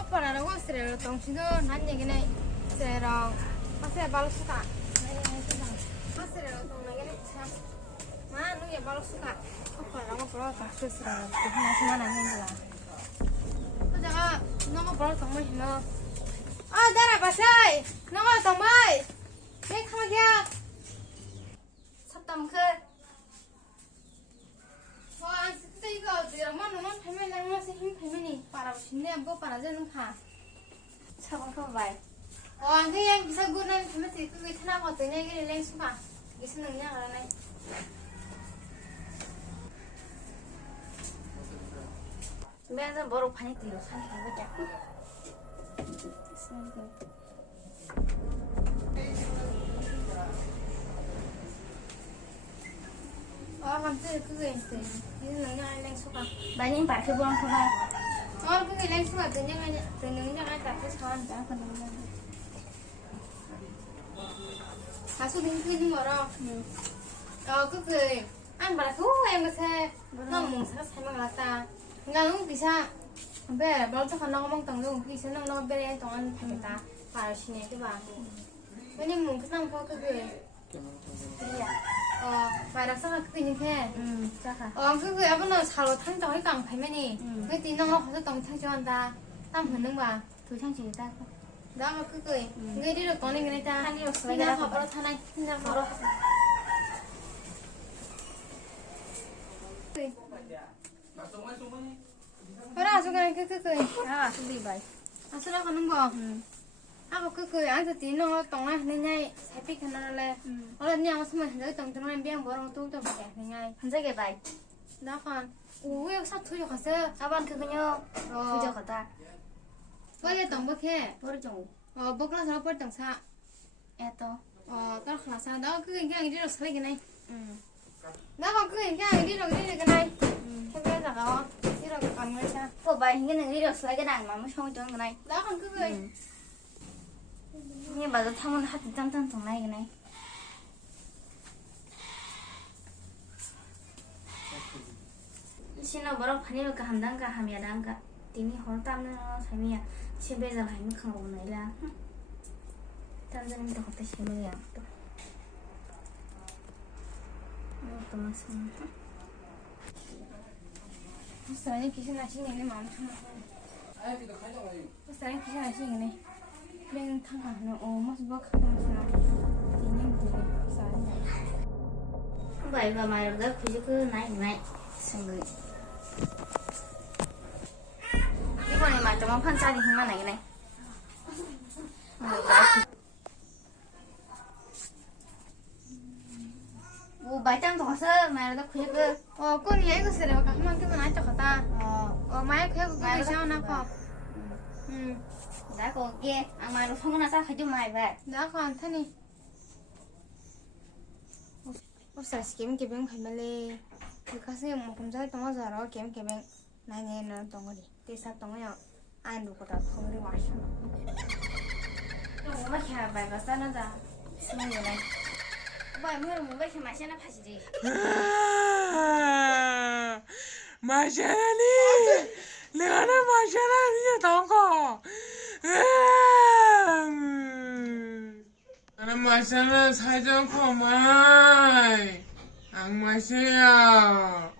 오빠라고 쓰래요. 동치도 난 얘기네. 쓰래요. 마세 발로 수가. 마세래요. 동나게네 참. 마 누에 발로 수가. 오빠라고 불러 가서 쓰래요. 하나씩만 안 된다. 제가 너가 벌어 정말 힘어. 아, 나라 바사이. 너가 정말. 내 카메라. 삽담 그. 와, 진짜 이거 이러면 너무 팔면 낭만스 힘 팔면이 빨아 신내 뭐 빨아주는 가. 차방 커 봐. 와, 그냥 기사 구는 팔면서 그게 타나고 어떤 얘기를 내 수가. 이게 능력 알아내. 준비해서 뭐로 파니 뛰어 사는 거야. 감지 그거 있어. 이는 능력을 내 수가. 많이 밝혀 보는 거가. 그게 내 수가 능력을 잡고 사는다. 그 능력. 가수 등급인 거라. 그거 anh bảo là thú em có xe nó muốn sẽ xem là ta ngang lúc thì sao bây giờ bao nhiêu nó mong tầng luôn thì sẽ nó bên em toàn anh phải ta phải xin này cái bà bây giờ muốn cái năng có cái gì phải đặt sao cái như thế cái người anh nó xào rồi thanh tỏi càng phải mấy nè cái tí nó có thể tòng thanh cho anh ta tam phần đúng bà thử thanh chỉ ta đó mà cứ cười người đi được có nên người ta đi được cái nào họ thanh này nào họ Ora suka cái đi vậy. Sao không có? cái anh thì nó tông này nên ngay sai bị cái nào là. Nhau xong rồi tới tông trong em biếng bỏ trong túi tôi phải để ngay. Hắn cái vậy. Đó con. Ui, sao thui cho 갔어? 아반 그거요. 투저 갔다. 빨리 tông bớt thế. 모르죠. bớt là sao bớt tông sa. 에또. tao khá sao đó cứ cái đi được sai cái này. Đó con cứ cái đi được cái này. Cái là đó. Đi được còn người sao? Cô bài cái này đi được sai cái này mà mới không cho cái này. Đó con cứ cười. Nhưng mà thằng nó hát tăng thằng này cái này. xin nó bảo phải nó cả hành động cả hàm ya đang cả tiếng hỏi tam nó phải mi à xin bây giờ phải mình không ổn này là tam giờ mình đâu có thể xin được à 또 맞습니다. 사장님 귀신 나시네 마음처럼. 사장님 귀신 나시네. 그냥 탕하는 모습 바꿔놓으시나. 이님 되게 사장님. vậy và mày được cứ cứ này xong rồi cái con này mà cho món phân ra thì hình mà này bài trăm thọ sơ mày đã khuyết cơ con nhảy cái gì mà các mang cái mình cho người ta máy khuyết cái sao nào không đã còn kia ăn mà nó không có sao phải cho mày về đã còn thế này sao kiếm cái bánh phải mà le cái cái gì mà cũng giải tông ra rồi kiếm cái bánh này này nó tông rồi đi sao tông nhau anh đủ có tập không đi vào nó mà khai bài và sao nó ra xin người này bài mới muốn bài khai mà sao nó phải gì 마샤라니 내가 나 마샤라니 당거 나는 마샤라 사정 커마이 안 마셔야